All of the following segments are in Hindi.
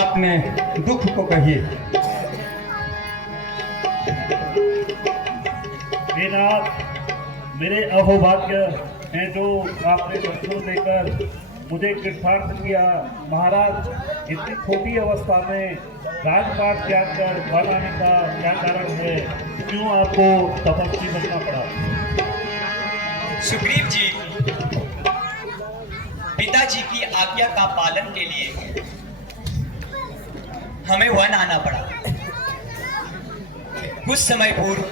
अपने दुख को कहिए। हे नाथ, मेरे अहोभाग्य हैं जो आपने संतोष देकर मुझे कृतार्थ किया। महाराज, इतनी छोटी अवस्था में राजपाट त्याग कर वन आने का क्या कारण है? क्यों आपको तपस्वी बनना पड़ा? सुग्रीव जी, पिताजी की आज्ञा का पालन के लिए हमें वन आना पड़ा। कुछ समय पूर्व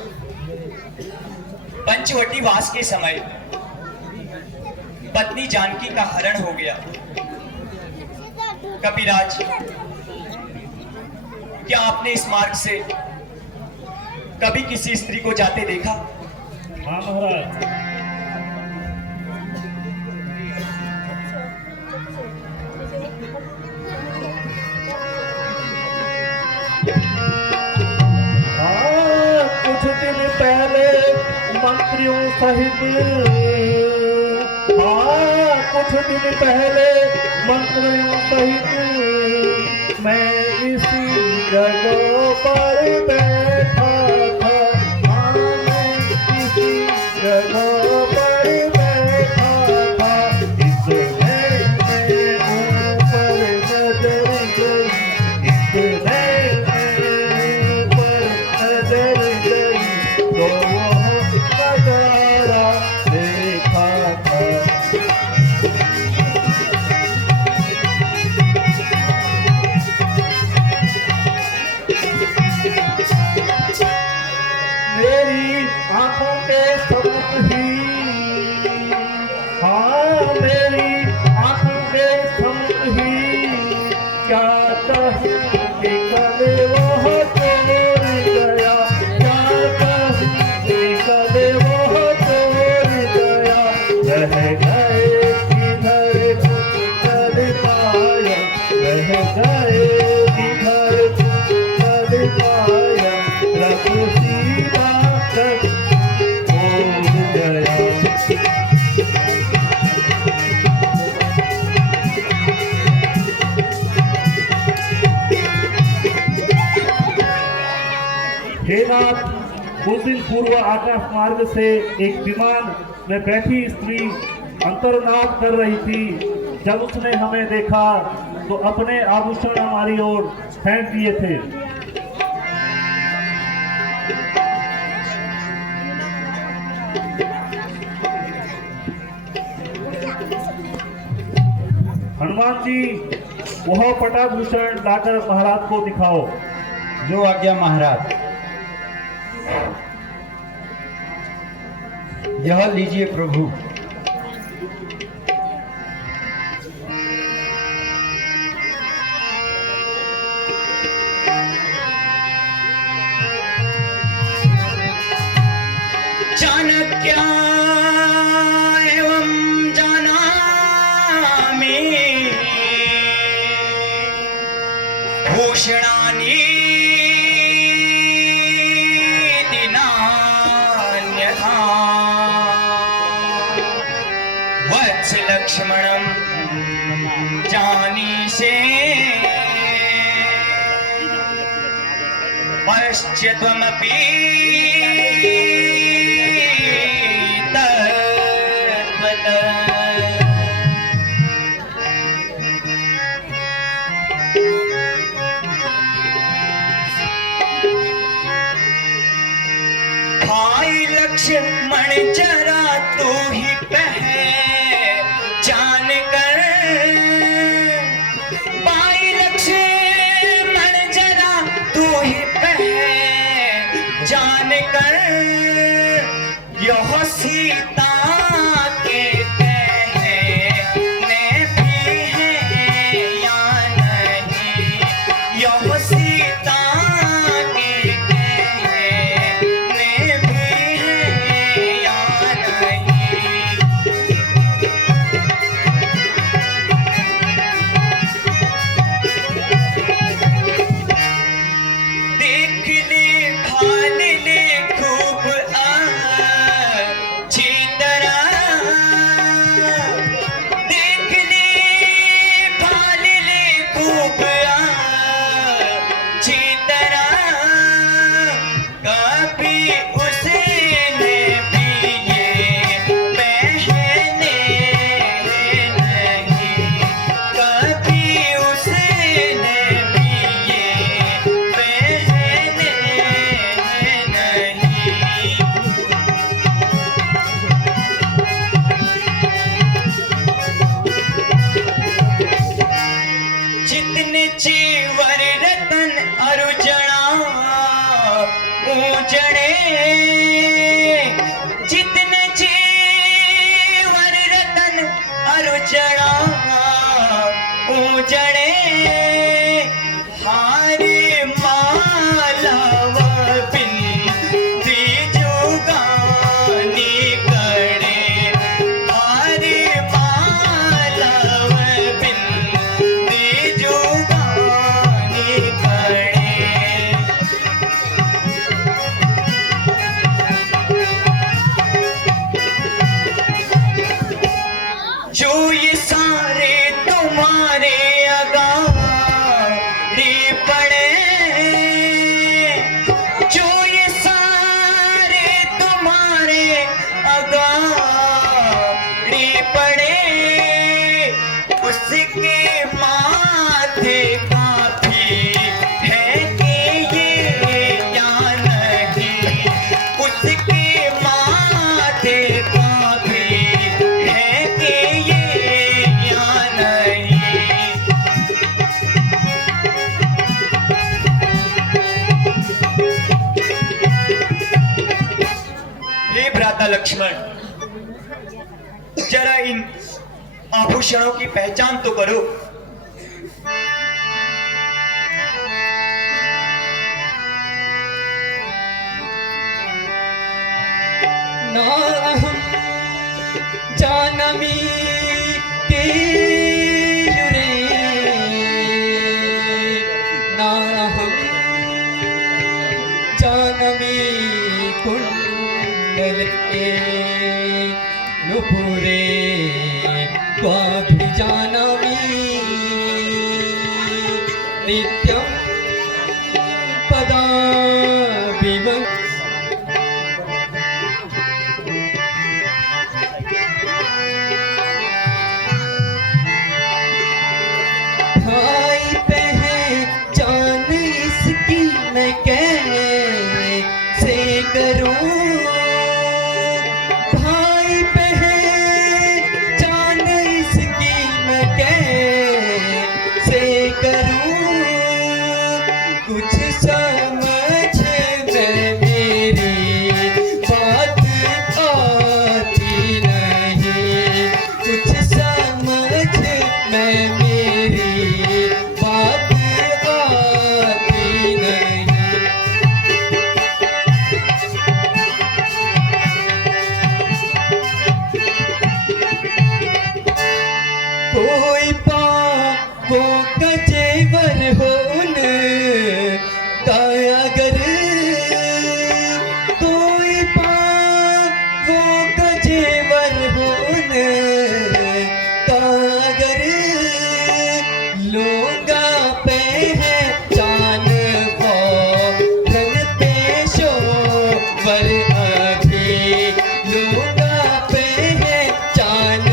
पंचवटी वास के समय पत्नी जानकी का हरण हो गया। कपिराज, क्या आपने इस मार्ग से कभी किसी स्त्री को जाते देखा? हाँ महाराज। कुछ दिन पहले मंत्रियों सहित कुछ दिन पहले मंत्रियों सहित मैं इसी जगह पर बैठा था। मैं इसी जगह पर बैठा था। इसमें ऊपर नजर गई, इसमें ऊपर नजर गई तो वो नजारा देखा था। मेरी आंखों के सम्मुख ही, हाँ मेरी आंखों के सम्मुख ही क्या कहूँ निकले वह चोर गया। क्या कहूँ निकले वह चोर गया। रह गए किधर कर पाया, रह गए किधर कर पाया। रघु सीता तक हो गया। हे नाथ, कुछ दिन पूर्व आकाश मार्ग से एक विमान में बैठी स्त्री अंतर्नाद कर रही थी। जब उसने हमें देखा तो अपने आभूषण हमारी ओर फेंक दिए थे। हनुमान जी, वह पटाभूषण लाकर महाराज को दिखाओ। जो आज्ञा महाराज। यह लीजिए प्रभु। चाणक्या एवं जानामि भूषणानि दिनान्यथा वत्स लक्ष्मणं जानीषे पश्य त्वमपि भाई लक्ष्मण जरा तू ही पहचान कर। भाई लक्ष्मण जरा तू ही पहचान कर। यह सीता के कहने भी है या नहीं? यह सीता के कहने भी है या नहीं? देख ले, भाल ले खूब अच्छी चीवर रतन अरुजणा ऊजणे जितने चीवर रतन अरुजणा ऊजणे हारी माला बिंदी जुगानी करे हारी माला बिंदी जुगानी करे जो ये सारे तुम्हारे अगाड़ी पड़े जो ये सारे तुम्हारे अगाड़ी पड़े उसके माथे काफी है कि ये क्या नहीं उसके माथे काफी है कि ये क्या नहीं हे भ्राता लक्ष्मण जरा इन आभूषणों की पहचान तो करो। नाहं जानमि केयुरे नाहं जानमि कुण्डले नुपुरे त्वाभिजानामि नित्यं पदाभिवं भाई पहचान इसकी मैं कैसे करूं भाई पहचान इसकी मैं कैसे करूं कुछ समझ में मेरी बात आती नहीं कुछ समझ में मेरी बात आती नहीं कोई पापों का जेवर हो उनका अगर कोई पापों का जेवर हो उनका अगर लोगा पहचान फौरन पेशोवर अभी लोगा पहचान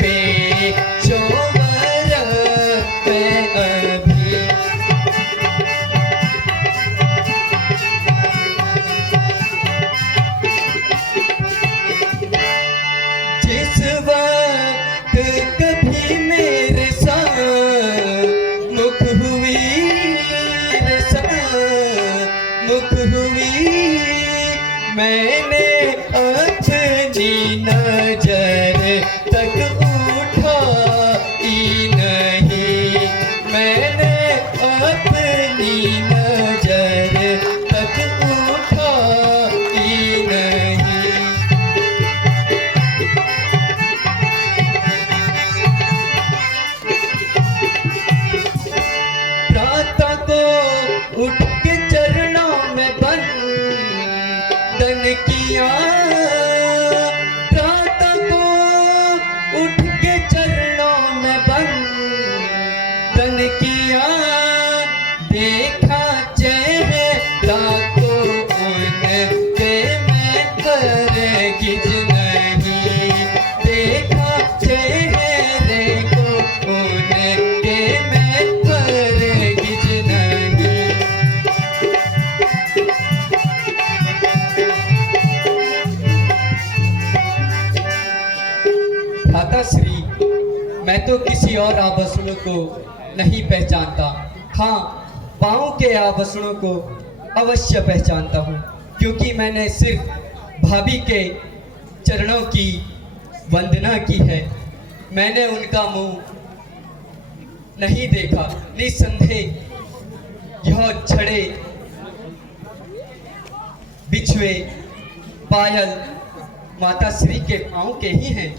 पेशोवर पे अभी जिस वक्त कभी मेरे मुख हुई मेरे मुख हुई मैंने अपनी नजर तक उठाई नहीं मैंने अपनी नजर तक उठाई नहीं प्रातः को उठ के चरणों में बंदन किया प्रातः को उठ के चरणों में बंदन किया देखा चेहरा को उनके मैं करगिज नहीं देखा चेहरे को उनके मैं करगिज नहीं भ्राता श्री मैं तो किसी और आभूषण को नहीं पहचानता हाँ, पाँव के आभूषणों को अवश्य पहचानता हूँ, क्योंकि मैंने सिर्फ भाभी के चरणों की वंदना की है। मैंने उनका मुंह नहीं देखा। निस्संदेह यह छड़े, बिछुए, पायल माता श्री के पाँव के ही हैं।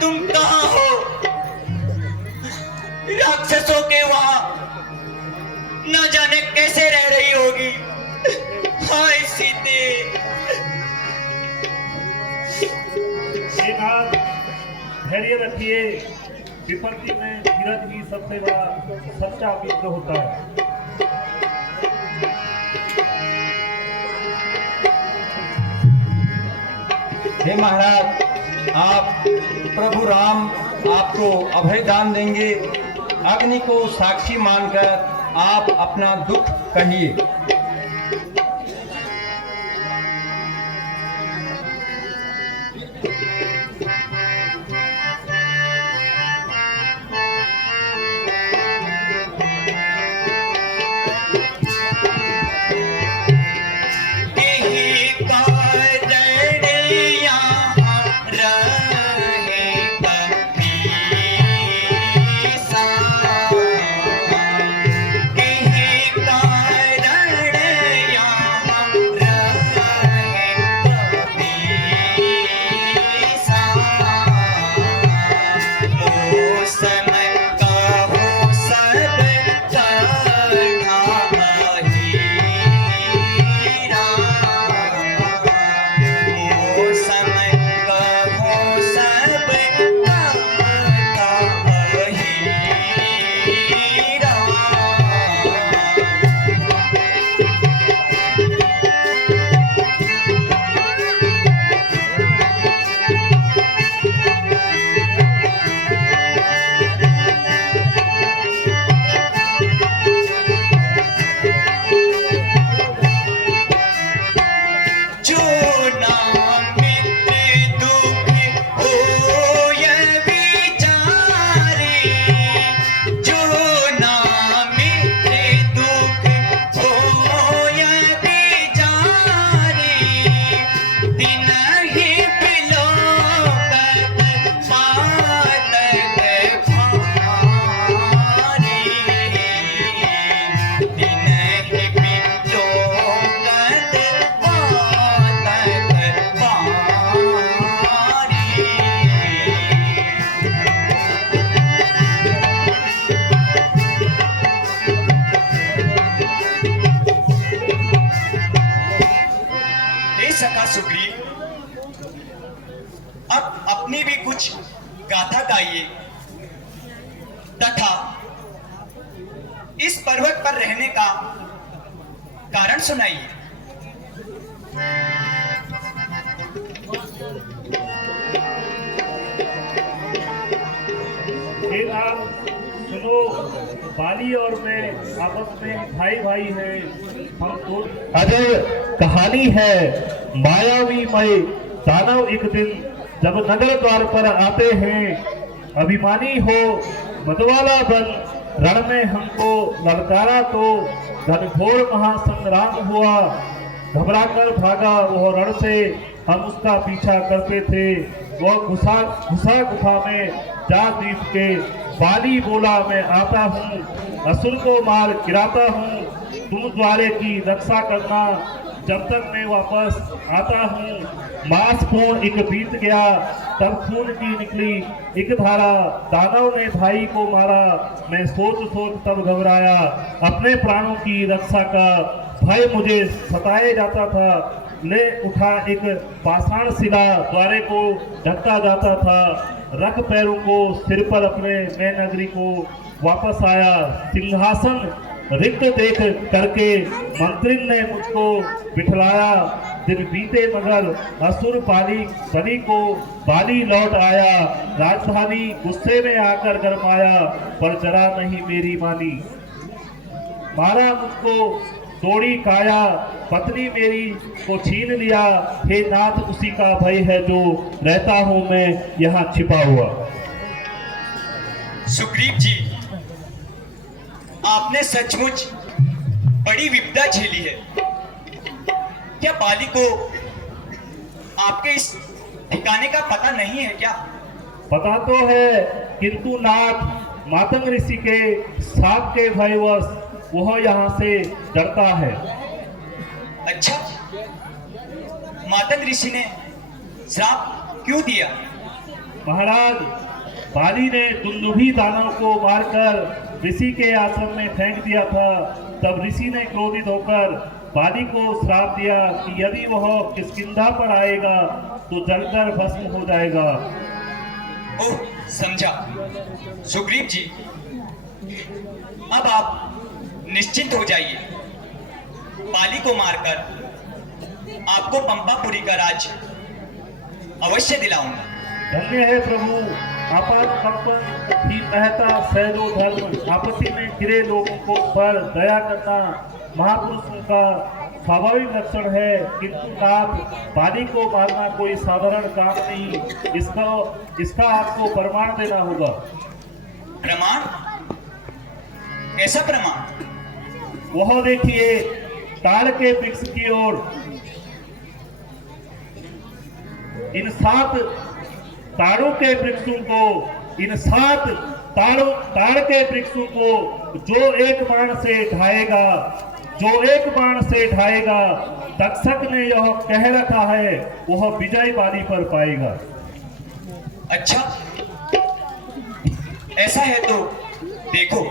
तुम कहाँ हो? राक्षसों के वहां न जाने कैसे रह रही होगी। हाय सीते। नाथ धैर्य रखिए, विपत्ति में धीरज ही सबसे बड़ा सच्चा मित्र होता है। हे महाराज, आप प्रभु राम आपको अभय दान देंगे। अग्नि को साक्षी मानकर आप अपना दुख कहिए। अब अपनी भी कुछ गाथा गाइए तथा इस पर्वत पर रहने का कारण सुनाइए। सुनो, बाली और मैं आपस में भाई भाई हैं। हम तो अजय कहानी है। मायावी मई दानव एक दिन जब नगर द्वार पर आते हैं, अभिमानी हो मतवाला दल रण में हमको ललकारा तो घनघोर महासंग्राम हुआ, घबराकर भागा वह रण से, हम उसका पीछा करते थे। वह घुसा गुफा में जा दीप के, बाली बोला मैं आता हूँ, असुर को मार गिराता हूँ, तुम द्वारे की रक्षा करना जब तक मैं वापस आता हूँ। मास खून एक बीत गया, तब खून की निकली एक धारा, दानव ने भाई को मारा, मैं सोच तब घबराया, अपने प्राणों की रक्षा का भय मुझे सताए जाता था। ले उठा एक पाषाण शिला, द्वारे को ढकता जाता था, रख पैरों को सिर पर अपने, मैं नगरी को वापस आया। सिंहासन रिक्त देख करके मंत्री ने मुझको बिठलाया, दिन बीते मगर असुर बलि को बाली लौट आया, राजधानी गुस्से में आकर गरमाया, पर जरा नहीं मेरी मानी, मारा मुझको तोड़ी काया, पत्नी मेरी को छीन लिया, हे नाथ उसी का भय है जो रहता हूं मैं यहाँ छिपा हुआ। सुग्रीव जी, आपने सचमुच बड़ी विपदा झेली है। क्या बाली को आपके इस ठिकाने का पता नहीं है क्या? पता तो है, किंतु नाथ मातंग ऋषि के साप के भयवश वह यहाँ से डरता है। अच्छा, मातंग ऋषि ने श्राप क्यों दिया? महाराज, बाली ने दुंदुभी दानव को मारकर ऋषि के आश्रम में फेंक दिया था। तब ऋषि ने क्रोधित होकर बाली को श्राप दिया कि यदि वह किष्किंधा पर आएगा तो जलकर भस्म हो जाएगा। ओह, समझा। सुग्रीव जी, अब आप निश्चिंत हो जाइए। बाली को मारकर आपको पंपापुरी का राज अवश्य दिलाऊंगा। धन्य है प्रभु, आपात कंपन ही महता सैलो धर्म, आपत्ति में गिरे लोगों को पर दया करना महापुरुषों का स्वाभाविक लक्षण है। किंतु नाथ, बाली को मारना कोई साधारण काम नहीं, इसका आपको प्रमाण देना होगा। प्रमाण? कैसा प्रमाण? वह देखिए, ताड़ के वृक्ष की ओर इन 7 ताड़ों के वृक्षों को, इन 7 ताड़ के वृक्षों को जो एक बाण से ढाएगा, तक्षक ने यह कह रखा है, वह विजय बाली पर पाएगा। अच्छा, ऐसा है तो देखो।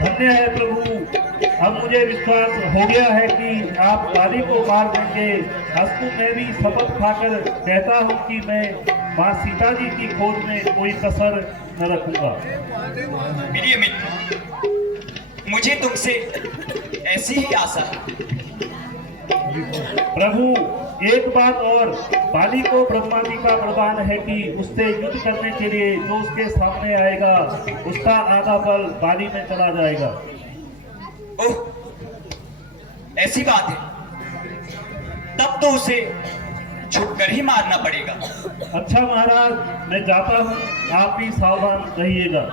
धन्य है प्रभु, अब मुझे विश्वास हो गया है कि आप बाली को मार देंगे। अस्तु, मैं भी शपथ खाकर कहता हूँ कि मैं माँ सीता जी की खोज में कोई कसर न रखूंगा। प्रिय मित्र, मुझे तुमसे ऐसी ही आशा है। प्रभु, एक बात और, बाली को ब्रह्मा जी का वरदान है कि उससे युद्ध करने के लिए जो उसके सामने आएगा, उसका आधा बल बाली में चला जाएगा। ओह, ऐसी बात है, तब तो उसे छुपकर ही मारना पड़ेगा। अच्छा महाराज, मैं जाता हूँ, आप भी सावधान रहिएगा।